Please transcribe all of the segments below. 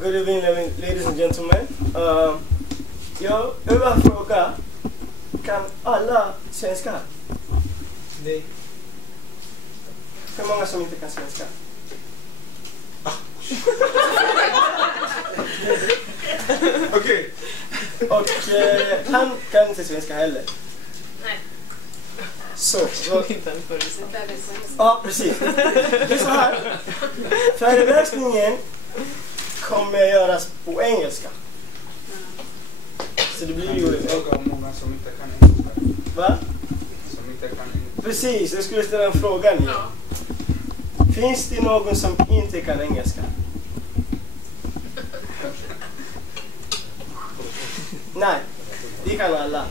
Good evening, ladies and gentlemen. Jag vill fråga, kan alla svenska? Nej. Hur många som inte kan svenska? Okej. Och han kan inte svenska heller. Nej. Så. Ja, precis. Det är så här. Föreläsningen kommer göras på engelska. Så det blir ju... Fråga om många som inte kan engelska. Va? Som inte kan engelska. Precis, jag skulle ställa en fråga nu. Ja. Finns det någon som inte kan engelska? Nej, det kan alla.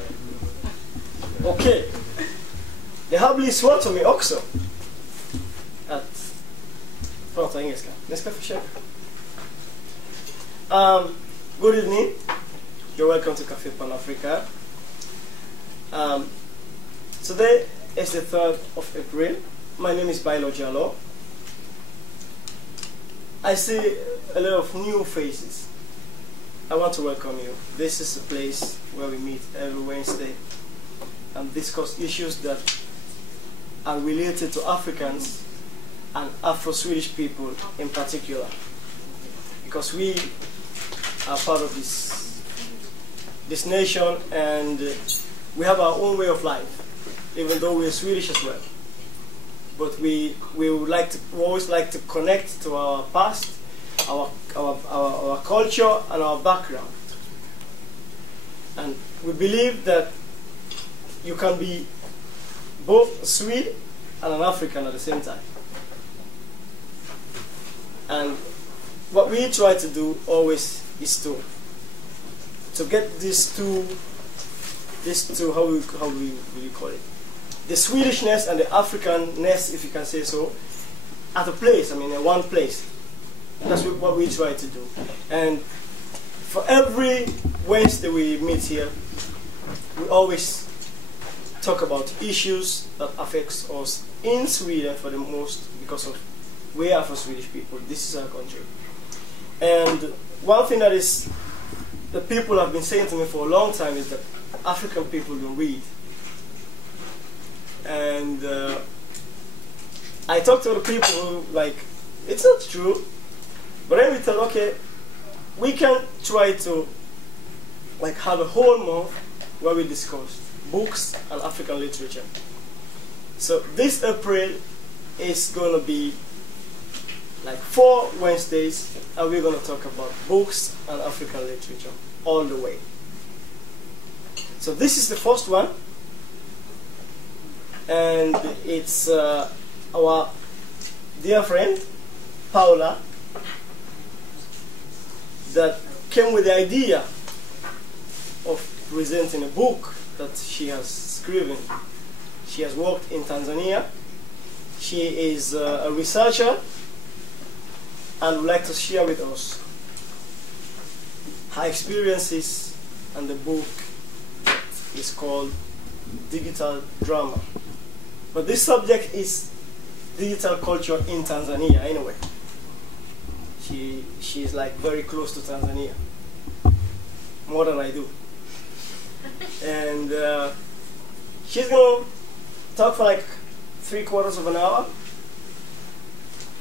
Okej. Det här blir svårt för mig också. Att prata engelska. Jag ska försöka. Good evening. You're welcome to Café Panafrika. Today is the 3rd of April. My name is Bailo Jallo. I see a lot of new faces. I want to welcome you. This is a place where we meet every Wednesday and discuss issues that are related to Africans and Afro-Swedish people in particular. Because we are part of this nation and we have our own way of life, even though we are Swedish as well. But we always like to connect to our past, our culture and our background. And we believe that you can be both a Swede and an African at the same time. And what we try to do always is to get these two how we call it, the Swedishness and the Africanness, if you can say so, at a place. I mean, in one place. That's what we try to do. And for every Wednesday we meet here, we always talk about issues that affects us in Sweden for the most, because of we are for Swedish people. This is our country. And one thing that is the people have been saying to me for a long time is that African people don't read. And I talk to the people who like, it's not true. But then we thought, okay, we can try to like have a whole month where we discuss books and African literature. So this April is going to be like 4 Wednesdays, and we're going to talk about books and African literature all the way. So this is the first one, and it's our dear friend Paula that came with the idea of presenting a book that she has scriven. She has worked in Tanzania. She is a researcher and would like to share with us her experiences, and the book is called Digital Drama. But this subject is digital culture in Tanzania anyway. She is like very close to Tanzania, more than I do. And she's going to talk for like 3/4 of an hour,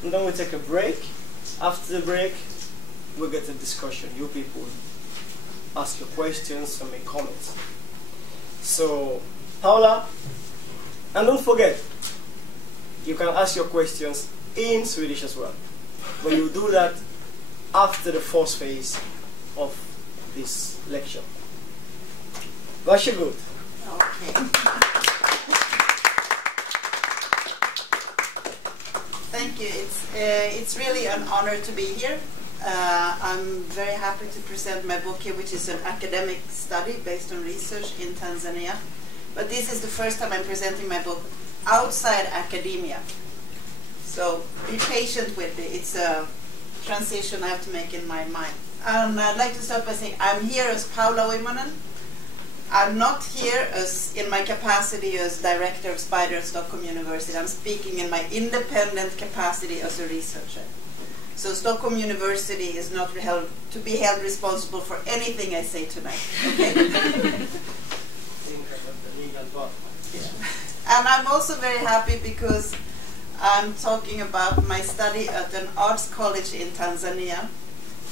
and then we take a break. After the break, we'll get a discussion. You people ask your questions and make comments. So, Paula, and don't forget, you can ask your questions in Swedish as well. But you do that after the first phase of this lecture. Varsågod. Okay. Thank you. It's really an honor to be here. I'm very happy to present my book here, which is an academic study based on research in Tanzania. But this is the first time I'm presenting my book outside academia. So be patient with me. It's a transition I have to make in my mind. And I'd like to start by saying I'm here as Paula Uimanen. I'm not here as in my capacity as director of Spider at Stockholm University. I'm speaking in my independent capacity as a researcher. So Stockholm University is not to be held responsible for anything I say tonight. Okay? And I'm also very happy because I'm talking about my study at an arts college in Tanzania.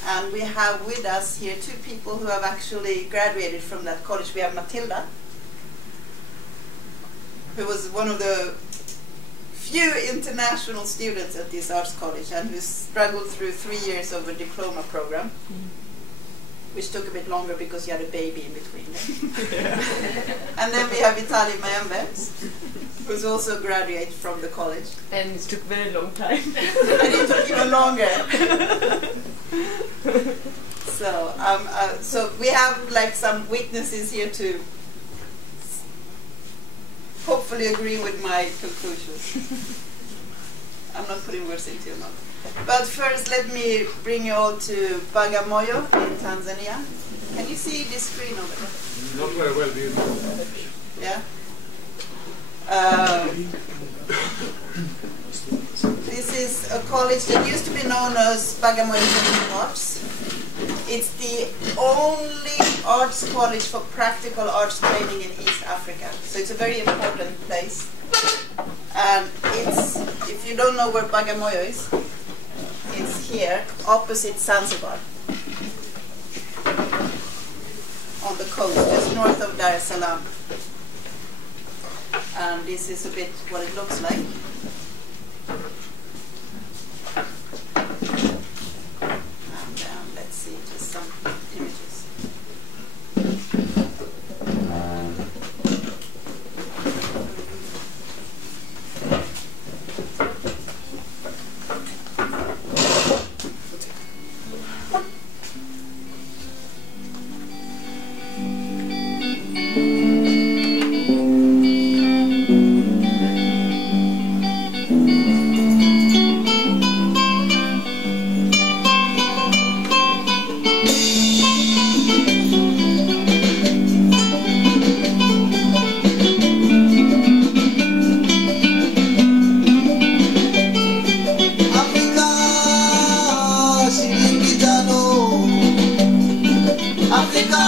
And we have with us here 2 people who have actually graduated from that college. We have Matilda, who was one of the few international students at this arts college and who struggled through 3 years of a diploma program, which took a bit longer because you had a baby in between. And then we have Vitaly Mayembe, who's also a graduate from the college. And it took a very long time. And it took even longer. So we have like some witnesses here to hopefully agree with my conclusions. I'm not putting words into your mouth. But first, let me bring you all to Bagamoyo in Tanzania. Can you see this screen over there? Not very well viewed. Yeah. This is a college that used to be known as Bagamoyo College of Arts. It's the only arts college for practical arts training in East Africa. So it's a very important place. And it's, if you don't know where Bagamoyo is, it's here, opposite Zanzibar, on the coast, just north of Dar es Salaam. And this is a bit what it looks like. And let's see, just some images. Afrika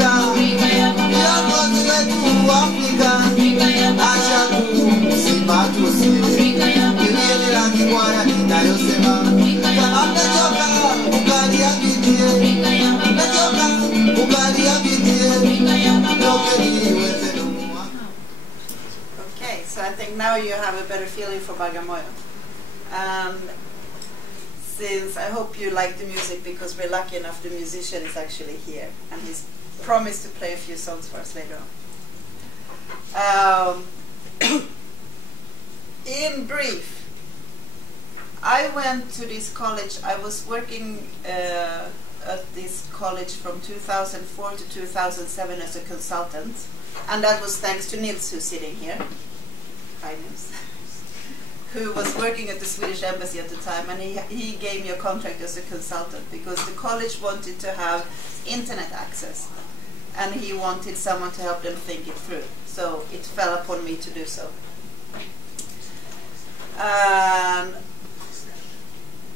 Afrika, viongozi wetu wa Afrika, acha kusema tusikie rangi bwana ninayosema, kama mmechoka ukalia vitie, mmechoka ukalia vitie, tokeni wenzenu. Okay, so I think now you have a better feeling for Bagamoyo. And since I hope you like the music, because we're lucky enough the musician is actually here and he's promised to play a few songs for us later on. In brief, I went to this college. I was working at this college from 2004 to 2007 as a consultant, and that was thanks to Nils, who's sitting here. Hi, Nils. Who was working at the Swedish embassy at the time, and he gave me a contract as a consultant because the college wanted to have internet access, and he wanted someone to help them think it through. So it fell upon me to do so.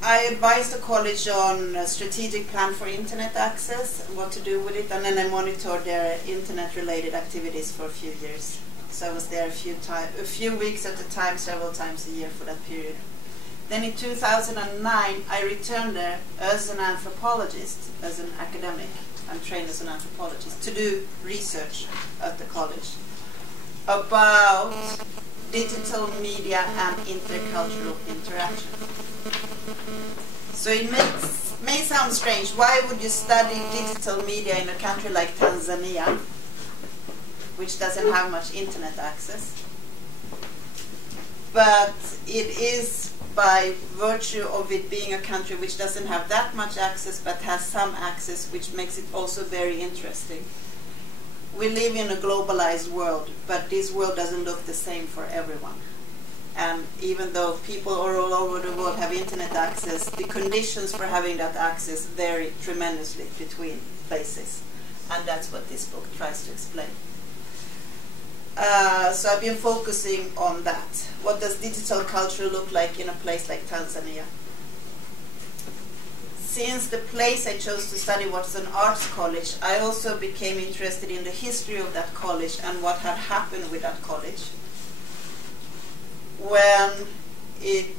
I advised the college on a strategic plan for internet access, what to do with it, and then I monitored their internet-related activities for a few years. So I was there a few weeks at a time, several times a year for that period. Then in 2009, I returned there as an anthropologist, as an academic. I'm trained as an anthropologist, to do research at the college about digital media and intercultural interaction. So it may sound strange. Why would you study digital media in a country like Tanzania, which doesn't have much internet access? But it is by virtue of it being a country which doesn't have that much access but has some access, which makes it also very interesting. We live in a globalized world, but this world doesn't look the same for everyone. And even though people all over the world have internet access, the conditions for having that access vary tremendously between places. And that's what this book tries to explain. So I've been focusing on that. What does digital culture look like in a place like Tanzania? Since the place I chose to study was an arts college, I also became interested in the history of that college and what had happened with that college when it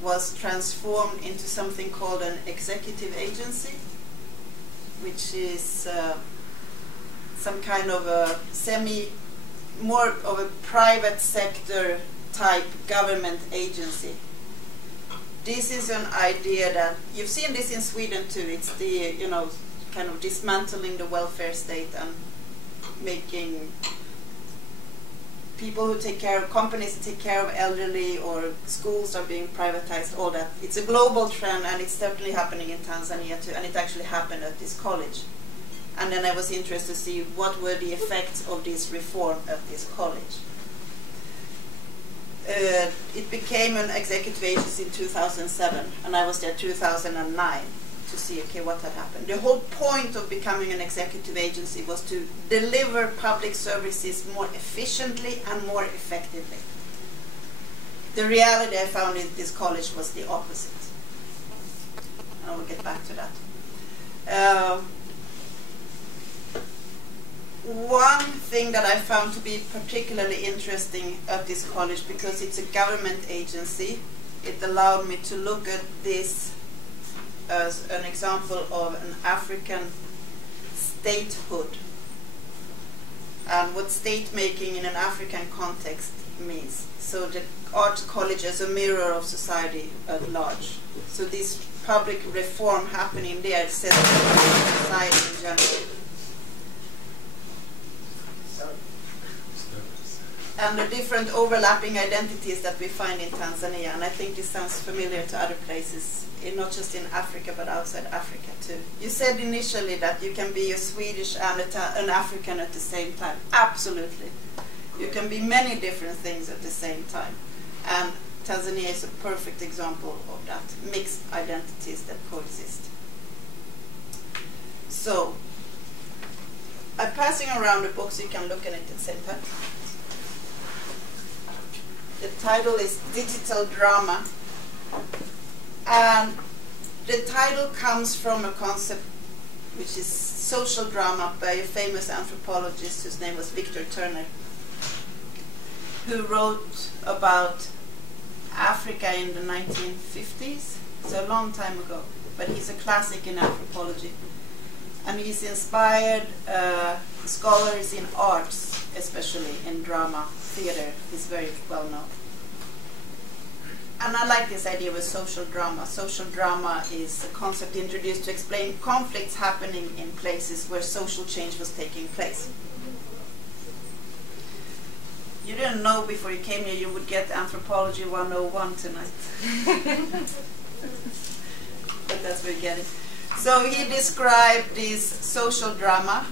was transformed into something called an executive agency, which is some kind of a more of a private sector type government agency. This is an idea that you've seen this in Sweden too. It's the kind of dismantling the welfare state and making people who take care of companies who take care of elderly, or schools are being privatized. All that. It's a global trend, and it's certainly happening in Tanzania too. And it actually happened at this college. And then I was interested to see what were the effects of this reform at this college. It became an executive agency in 2007, and I was there 2009 to see, okay, what had happened. The whole point of becoming an executive agency was to deliver public services more efficiently and more effectively. The reality I found in this college was the opposite. I will get back to that. One thing that I found to be particularly interesting at this college, because it's a government agency, it allowed me to look at this as an example of an African statehood and what state making in an African context means. So the art college as a mirror of society at large. So this public reform happening there sets society in general. And the different overlapping identities that we find in Tanzania. And I think this sounds familiar to other places, not just in Africa, but outside Africa too. You said initially that you can be a Swedish and an African at the same time. Absolutely. You can be many different things at the same time. And Tanzania is a perfect example of that, mixed identities that coexist. So, I'm passing around the book so you can look at it at the same time. The title is Digital Drama, and the title comes from a concept which is social drama by a famous anthropologist whose name was Victor Turner, who wrote about Africa in the 1950s. It's a long time ago, but he's a classic in anthropology. And he's inspired scholars in arts, especially in drama, theater. He's very well known. And I like this idea of social drama. Social drama is a concept introduced to explain conflicts happening in places where social change was taking place. You didn't know before you came here you would get Anthropology 101 tonight. But that's where you get it. So he described this social drama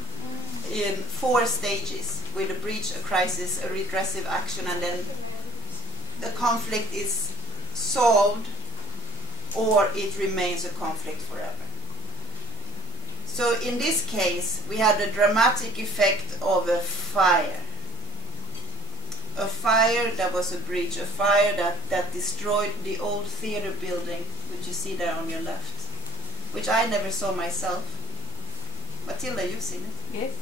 in 4 stages, with a breach, a crisis, a redressive action, and then the conflict is solved or it remains a conflict forever. So in this case, we had a dramatic effect of a fire. A fire that was a breach, a fire that destroyed the old theater building, which you see there on your left, which I never saw myself. Matilda, you've seen it? Yes.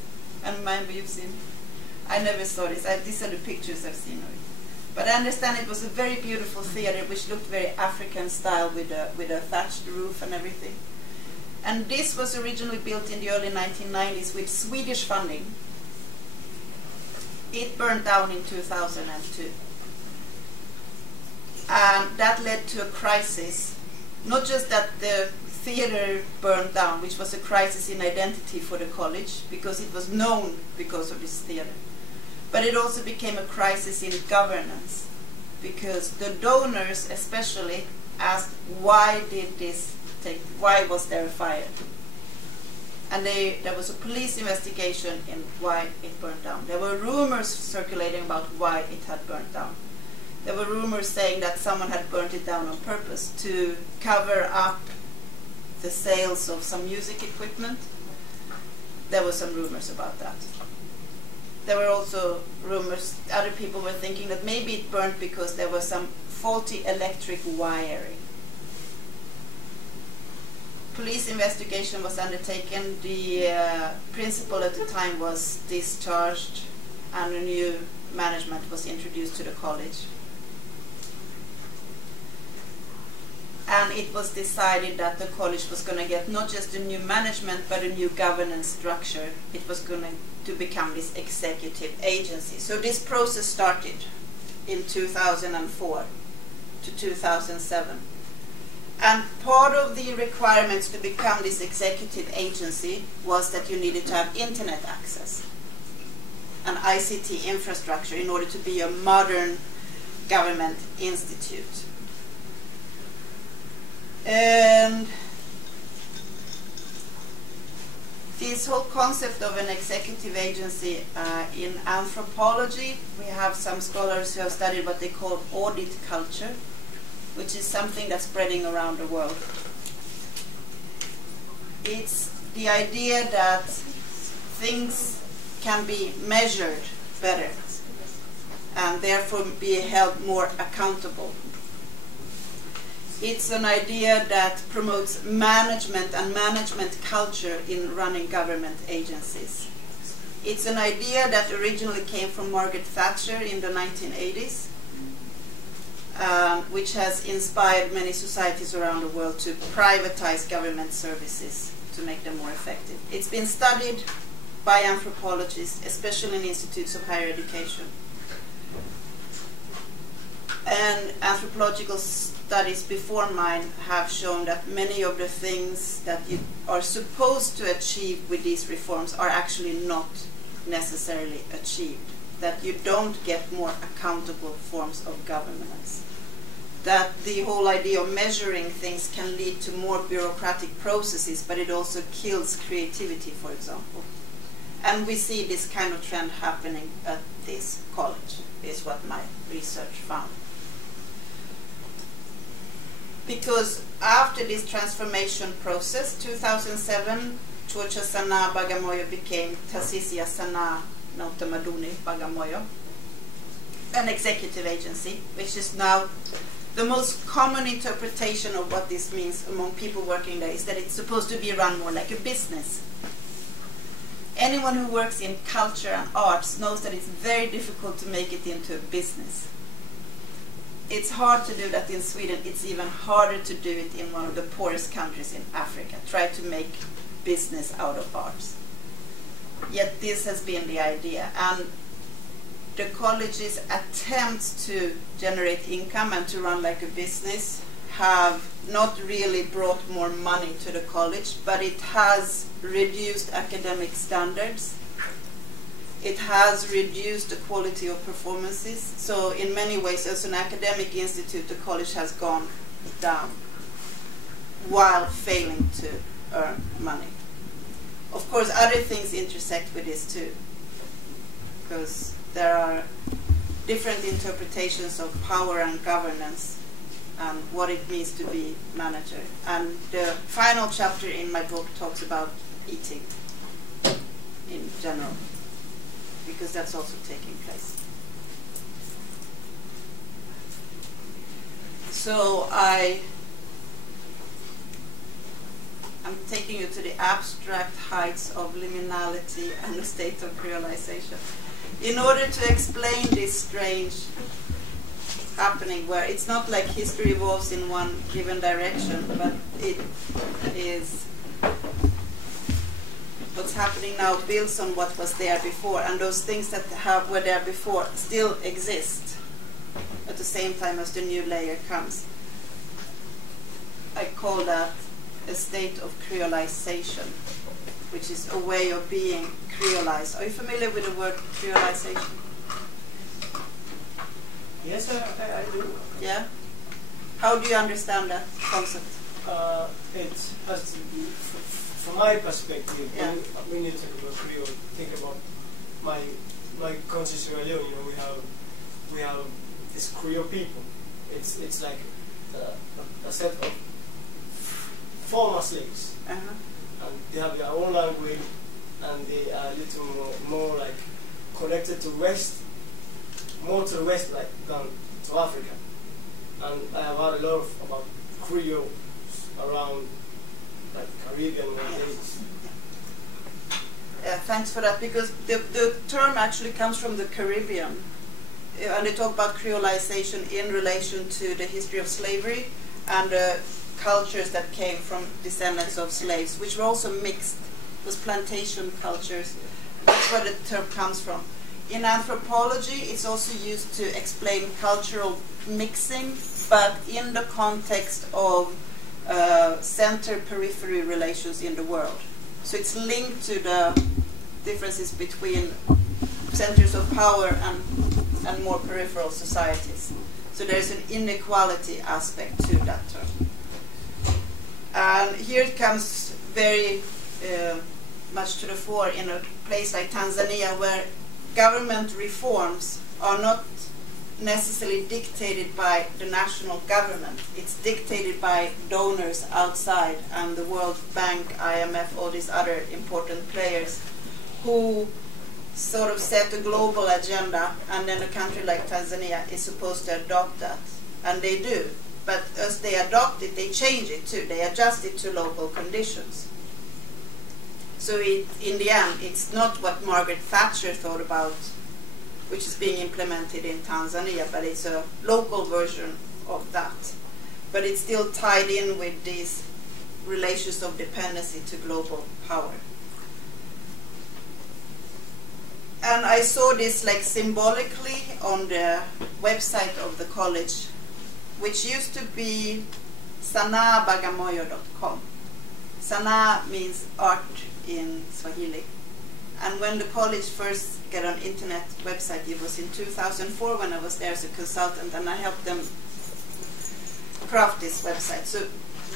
And Mambo, you've seen it? I never saw this. These are the pictures I've seen of it. But I understand it was a very beautiful theater which looked very African style with a thatched roof and everything. And this was originally built in the early 1990s with Swedish funding. It burned down in 2002. And that led to a crisis. Not just that the theater burned down, which was a crisis in identity for the college, because it was known because of this theater. But it also became a crisis in governance, because the donors especially asked, why was there a fire? And there was a police investigation in why it burned down. There were rumors circulating about why it had burned down. There were rumors saying that someone had burnt it down on purpose to cover up the sales of some music equipment. There were some rumors about that. There were also rumors, other people were thinking that maybe it burned because there was some faulty electric wiring. Police investigation was undertaken. The principal at the time was discharged and a new management was introduced to the college. And it was decided that the college was going to get not just a new management but a new governance structure. It was going to become this executive agency. So this process started in 2004 to 2007. And part of the requirements to become this executive agency was that you needed to have internet access and ICT infrastructure in order to be a modern government institute. And this whole concept of an executive agency in anthropology, we have some scholars who have studied what they call audit culture, which is something that's spreading around the world. It's the idea that things can be measured better and therefore be held more accountable. It's an idea that promotes management and management culture in running government agencies. It's an idea that originally came from Margaret Thatcher in the 1980s, which has inspired many societies around the world to privatize government services to make them more effective. It's been studied by anthropologists, especially in institutes of higher education. And anthropological studies before mine have shown that many of the things that you are supposed to achieve with these reforms are actually not necessarily achieved. That you don't get more accountable forms of governance. That the whole idea of measuring things can lead to more bureaucratic processes, but it also kills creativity, for example. And we see this kind of trend happening at this college, is what my research found. Because after this transformation process, 2007, Chocha Sana Bagamoyo became Taasisi Sana na Utamaduni Bagamoyo, an executive agency, which is now the most common interpretation of what this means among people working there is that it's supposed to be run more like a business. anyone who works in culture and arts knows that it's very difficult to make it into a business. It's hard to do that in Sweden. It's even harder to do it in one of the poorest countries in Africa. Try to make business out of arts. Yet this has been the idea. And the college's attempts to generate income and to run like a business have not really brought more money to the college, but it has reduced academic standards. It has reduced the quality of performances. So in many ways, as an academic institute, the college has gone down while failing to earn money. Of course, other things intersect with this too, because there are different interpretations of power and governance and what it means to be manager. And the final chapter in my book talks about eating in general, because that's also taking place. So I'm taking you to the abstract heights of liminality and the state of realization. In order to explain this strange happening, where it's not like history evolves in one given direction, but it is what's happening now builds on what was there before, and those things that were there before still exist at the same time as the new layer comes. I call that a state of creolization, which is a way of being creolized. Are you familiar with the word creolization? Yes, I do. Yeah? How do you understand that concept? It has to be, from my perspective, Yeah. when you talk about Creole, think about my country, Sierra Leone. You know, we have this Creole people. It's like a set of former slaves, and they have their own language, and they are a little more like connected to West, more to the West like than to Africa. And I have heard a lot about Creole around like Caribbean days. Thanks for that, because the term actually comes from the Caribbean, and they talk about creolization in relation to the history of slavery and cultures that came from descendants of slaves, which were also mixed. It was plantation cultures. That's where the term comes from. In anthropology, it's also used to explain cultural mixing, but in the context of center-periphery relations in the world. So it's linked to the differences between centers of power and more peripheral societies. So there's an inequality aspect to that term. And here it comes very much to the fore in a place like Tanzania, where government reforms are not necessarily dictated by the national government. It's dictated by donors outside, and the World Bank, IMF, all these other important players who sort of set a global agenda, and then a country like Tanzania is supposed to adopt that. And they do. But as they adopt it, they change it too. They adjust it to local conditions. So in the end, it's not what Margaret Thatcher thought about, which is being implemented in Tanzania, but it's a local version of that. But it's still tied in with these relations of dependency to global power. And I saw this like symbolically on the website of the college, which used to be sanabagamoyo.com. Sana means art in Swahili. And when the college first got an internet website, it was in 2004 when I was there as a consultant, and I helped them craft this website. So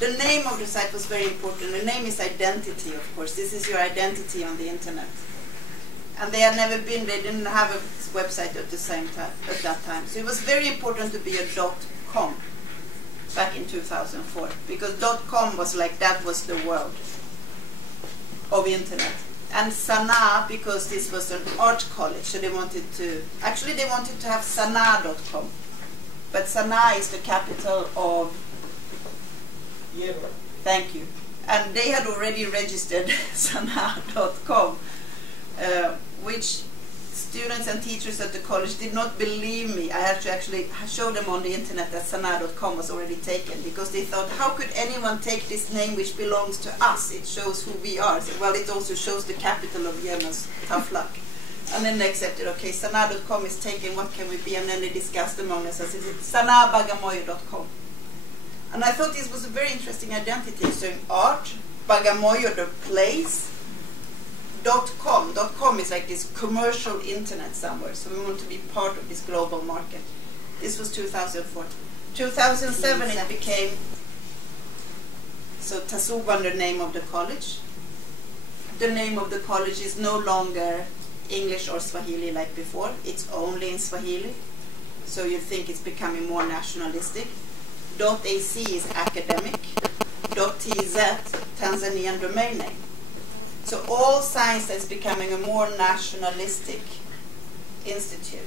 the name of the site was very important. The name is identity, of course. This is your identity on the internet. And they had never been, they didn't have a website at the same time, at that time. So it was very important to be a .com back in 2004, because .com was like, that was the world of internet. And Sana, because this was an art college, so they wanted to, actually they wanted to have Sana.com. But Sana is the capital of Yemen. Thank you. And they had already registered Sana.com. which students and teachers at the college did not believe me. I had to actually show them on the internet that sana.com was already taken, because they thought, how could anyone take this name which belongs to us? It shows who we are. So, well, it also shows the capital of Yemen's tough luck. And then they accepted, okay, sana.com is taken, what can we be? And then they discussed among us, as it's sanabagamoyo.com. And I thought this was a very interesting identity. So art, Bagamoyo, the place, .com. .com is like this commercial internet somewhere. So we want to be part of this global market. This was 2004. 2007 it became, so Tasuban, the name of the college. The name of the college is no longer English or Swahili like before. It's only in Swahili. So you think it's becoming more nationalistic. .ac is academic. .tz, Tanzanian domain name. So all science is becoming a more nationalistic institute.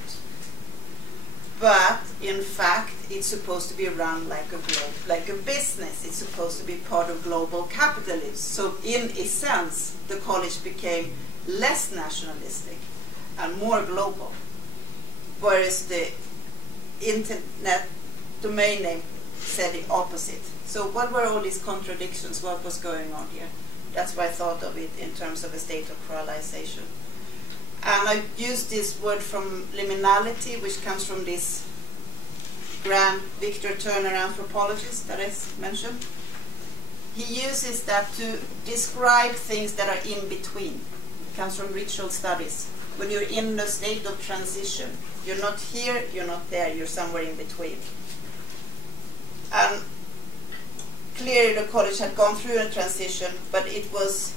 But in fact, it's supposed to be run like a business. It's supposed to be part of global capitalism. So in a sense, the college became less nationalistic and more global. Whereas the internet domain name said the opposite. So what were all these contradictions? What was going on here? That's why I thought of it in terms of a state of pluralization. And I used this word from liminality, which comes from this grand Victor Turner anthropologist that I mentioned. He uses that to describe things that are in between. It comes from ritual studies. When you're in a state of transition, you're not here, you're not there, you're somewhere in between. And clearly the college had gone through a transition, but it was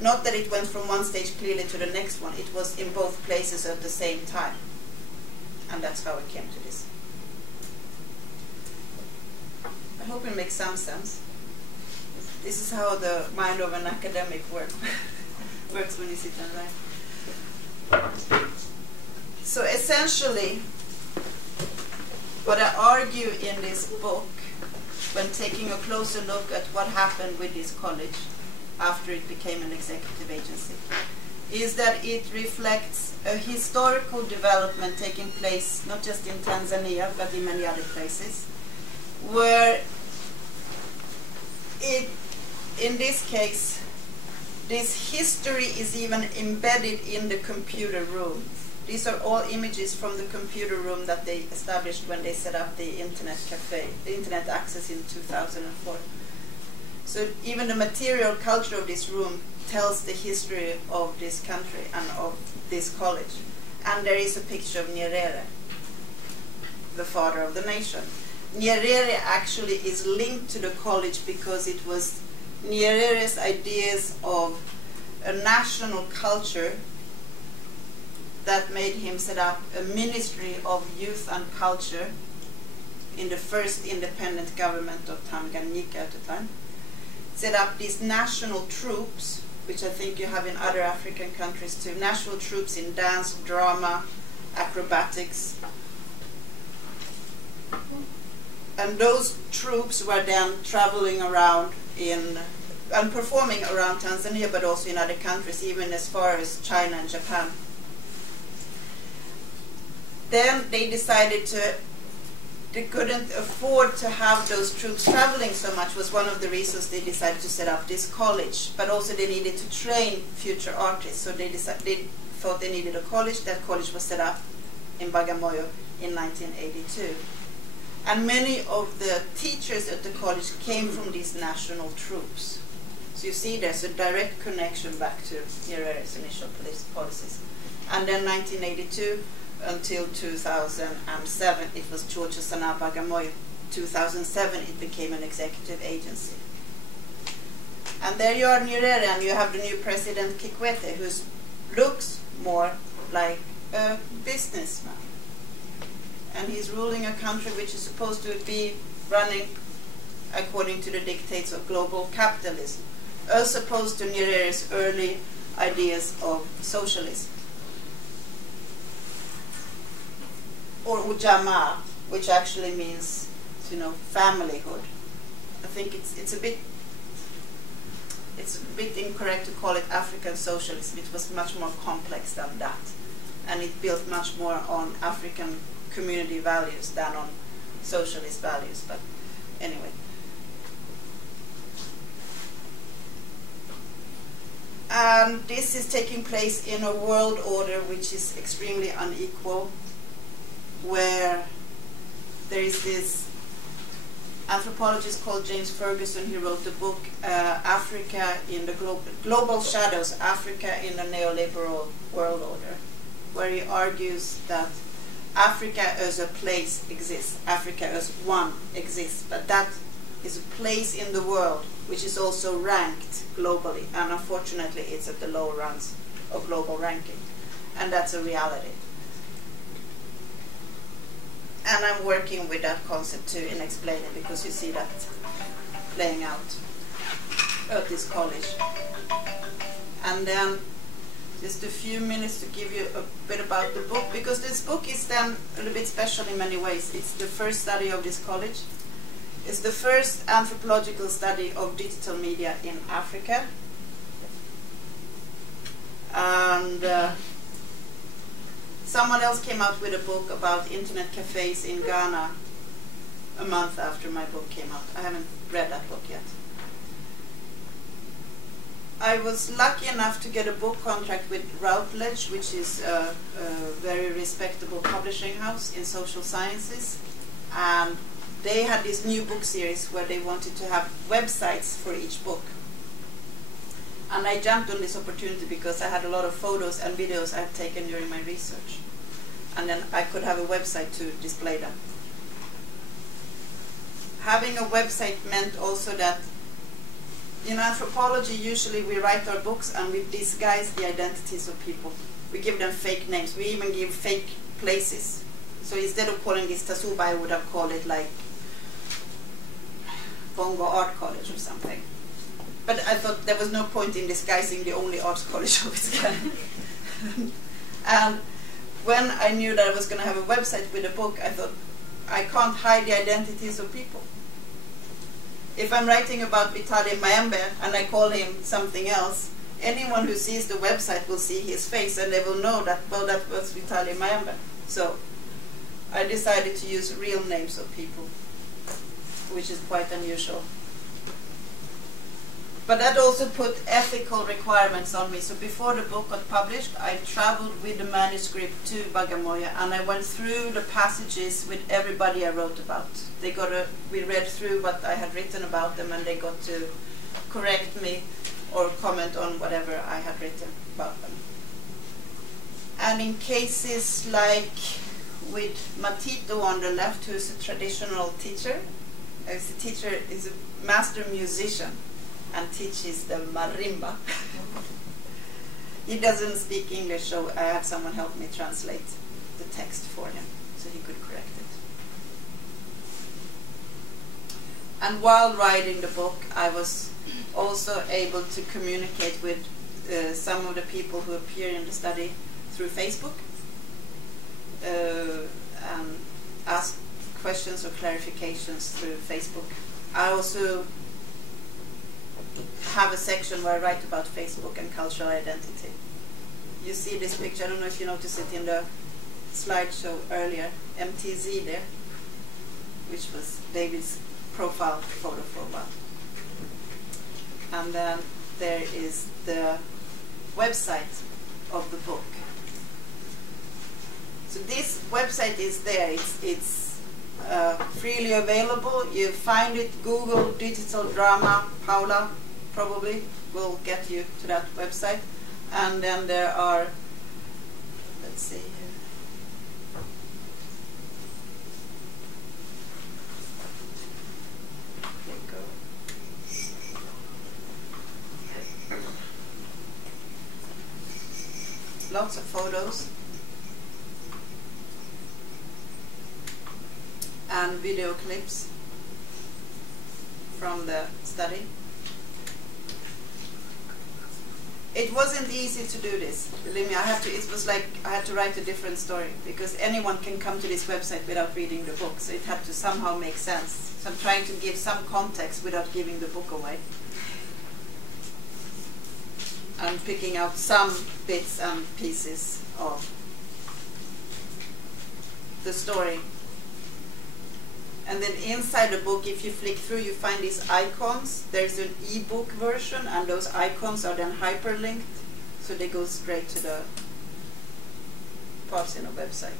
not that it went from one stage clearly to the next one. It was in both places at the same time. And that's how it came to this. I hope it makes some sense. This is how the mind of an academic works when you sit and write. So essentially, what I argue in this book, when taking a closer look at what happened with this college after it became an executive agency, is that it reflects a historical development taking place not just in Tanzania but in many other places, where in this case this history is even embedded in the computer room. These are all images from the computer room that they established when they set up the internet cafe, the internet access in 2004. So even the material culture of this room tells the history of this country and of this college. And there is a picture of Nyerere, the father of the nation. Nyerere actually is linked to the college because it was Nyerere's ideas of a national culture that made him set up a ministry of youth and culture in the first independent government of Tanganyika at the time. Set up these national troops, which I think you have in other African countries too, national troops in dance, drama, acrobatics. And those troops were then traveling around and performing around Tanzania, but also in other countries, even as far as China and Japan. Then they decided they couldn't afford to have those troops traveling so much, was one of the reasons they decided to set up this college. But also they needed to train future artists, so they thought they needed a college. That college was set up in Bagamoyo in 1982. And many of the teachers at the college came from these national troops. So you see there's a direct connection back to Nyerere's initial policies. And then 1982 until 2007, it was Georgia Sana Bagamoyo. 2007, it became an executive agency. And there you are, Nyerere, and you have the new president, Kikwete, who looks more like a businessman. And he's ruling a country which is supposed to be running according to the dictates of global capitalism, as opposed to Nyerere's early ideas of socialism. Or ujamaa, which actually means, familyhood. I think it's a bit it's a bit incorrect to call it African socialism. It was much more complex than that. And it built much more on African community values than on socialist values. But anyway. And this is taking place in a world order which is extremely unequal, where there is this anthropologist called James Ferguson. He wrote the book Africa in the Global Shadows, Africa in the Neoliberal World Order, where he argues that Africa as a place exists, Africa as one exists, but that is a place in the world which is also ranked globally, and unfortunately it's at the lower rungs of global ranking, and that's a reality. And I'm working with that concept too in explaining, because you see that playing out at this college. And then just a few minutes to give you a bit about the book, because this book is then a little bit special in many ways. It's the first study of this college. It's the first anthropological study of digital media in Africa. And someone else came out with a book about internet cafes in Ghana a month after my book came out. I haven't read that book yet. I was lucky enough to get a book contract with Routledge, which is a very respectable publishing house in social sciences. And they had this new book series where they wanted to have websites for each book. And I jumped on this opportunity because I had a lot of photos and videos I had taken during my research. And then I could have a website to display them. Having a website meant also that in anthropology, usually we write our books and we disguise the identities of people. We give them fake names. We even give fake places. So instead of calling this Tasuba, I would have called it like Bongo Art College or something. But I thought there was no point in disguising the only arts college of its kind. And when I knew that I was going to have a website with a book, I thought, I can't hide the identities of people. If I'm writing about Vitali Maembe and I call him something else, anyone who sees the website will see his face and they will know that, well, that was Vitali Maembe. So I decided to use real names of people, which is quite unusual. But that also put ethical requirements on me. So before the book got published, I traveled with the manuscript to Bagamoyo and I went through the passages with everybody I wrote about. We read through what I had written about them and they got to correct me or comment on whatever I had written about them. And in cases like with Matito on the left, who's a traditional teacher, is a master musician and teaches the marimba. He doesn't speak English, so I had someone help me translate the text for him so he could correct it. And while writing the book, I was also able to communicate with some of the people who appear in the study through Facebook and ask questions or clarifications through Facebook. I also have a section where I write about Facebook and cultural identity. You see this picture, I don't know if you noticed it in the slideshow earlier, MTZ there, which was David's profile photo for a while. And then there is the website of the book. So this website is there, it's freely available. You find it, Google digital drama, Paula probably will get you to that website. And then there are, let's see here. Lots of photos and video clips from the study. It wasn't easy to do this. Believe me, it was like I had to write a different story because anyone can come to this website without reading the book, so it had to somehow make sense. So I'm trying to give some context without giving the book away. I'm picking out some bits and pieces of the story. And then inside the book, if you flick through, you find these icons. There's an e-book version, and those icons are then hyperlinked, so they go straight to the parts in the website.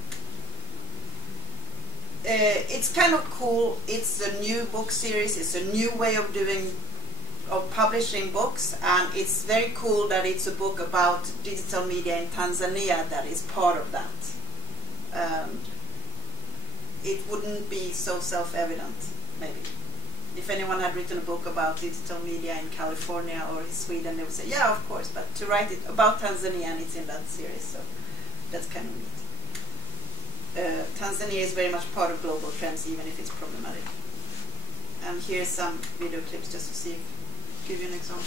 It's kind of cool. It's a new book series. It's a new way of publishing books, and it's very cool that it's a book about digital media in Tanzania that is part of that. It wouldn't be so self-evident, maybe. If anyone had written a book about digital media in California or in Sweden, they would say, yeah, of course, but to write it about Tanzania, and it's in that series, so that's kind of neat. Tanzania is very much part of global trends, even if it's problematic. And here's some video clips just to see, give you an example.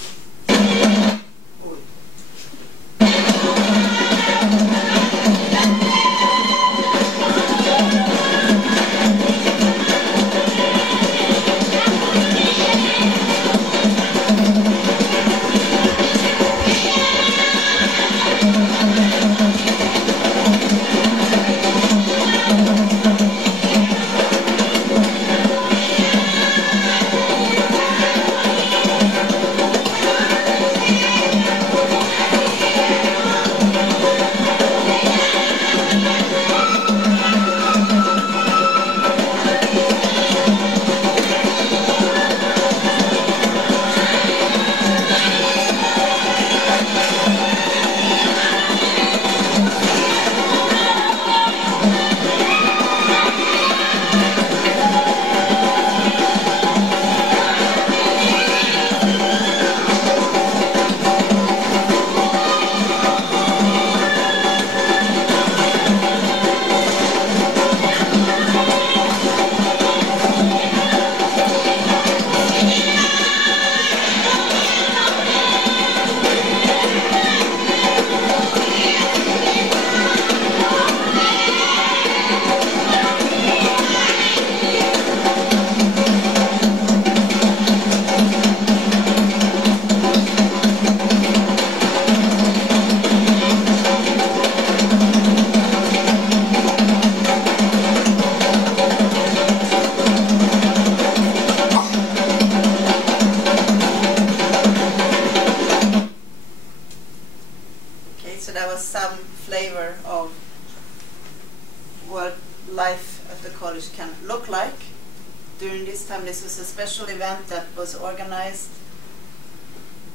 This was a special event that was organized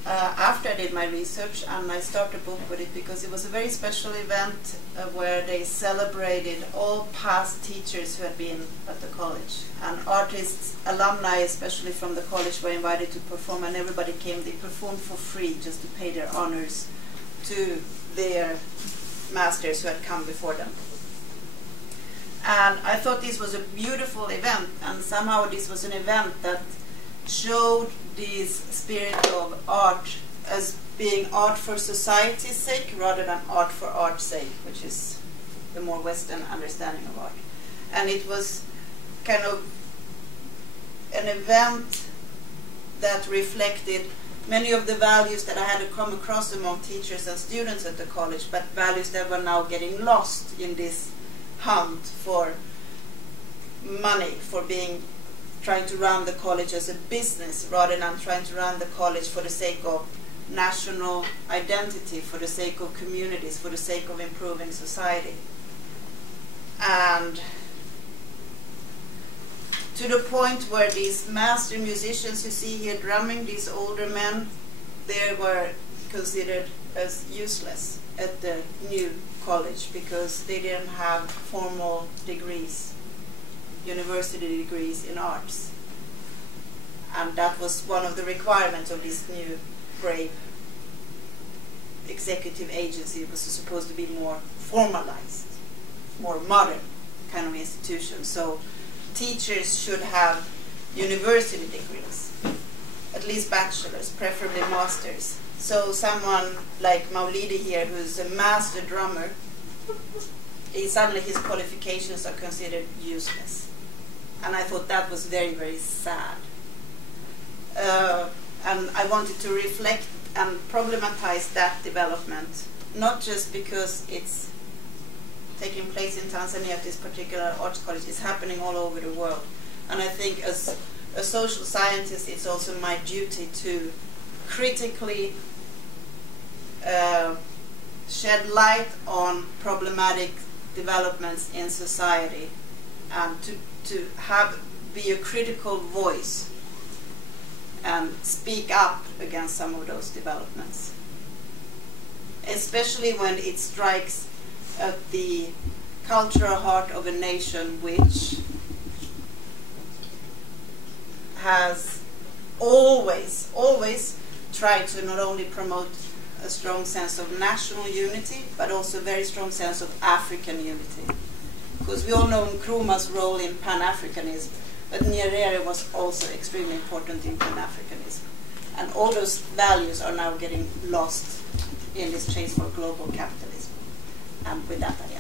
after I did my research, and I started a book with it because it was a very special event where they celebrated all past teachers who had been at the college. And artists, alumni especially from the college, were invited to perform, and everybody came. They performed for free just to pay their honors to their masters who had come before them. And I thought this was a beautiful event, and somehow this was an event that showed this spirit of art as being art for society's sake rather than art for art's sake, which is the more Western understanding of art. And it was kind of an event that reflected many of the values that I had come across among teachers and students at the college, but values that were now getting lost in this hunt for money, for trying to run the college as a business rather than trying to run the college for the sake of national identity, for the sake of communities, for the sake of improving society. And to the point where these master musicians you see here drumming, these older men, they were considered as useless at the new college because they didn't have formal degrees, university degrees in arts. And that was one of the requirements of this new brave executive agency. It was supposed to be more formalized, more modern kind of institution. So teachers should have university degrees, at least bachelor's, preferably masters. So someone like Maulidi here, who's a master drummer, suddenly his qualifications are considered useless. And I thought that was very, very sad. And I wanted to reflect and problematize that development, not just because it's taking place in Tanzania at this particular arts college, it's happening all over the world. And I think as a social scientist, it's also my duty to critically shed light on problematic developments in society and to be a critical voice and speak up against some of those developments, especially when it strikes at the cultural heart of a nation which has always tried to not only promote a strong sense of national unity, but also a very strong sense of African unity. Because we all know Nkrumah's role in Pan-Africanism, but Nyerere was also extremely important in Pan-Africanism. And all those values are now getting lost in this chase for global capitalism. And with that, I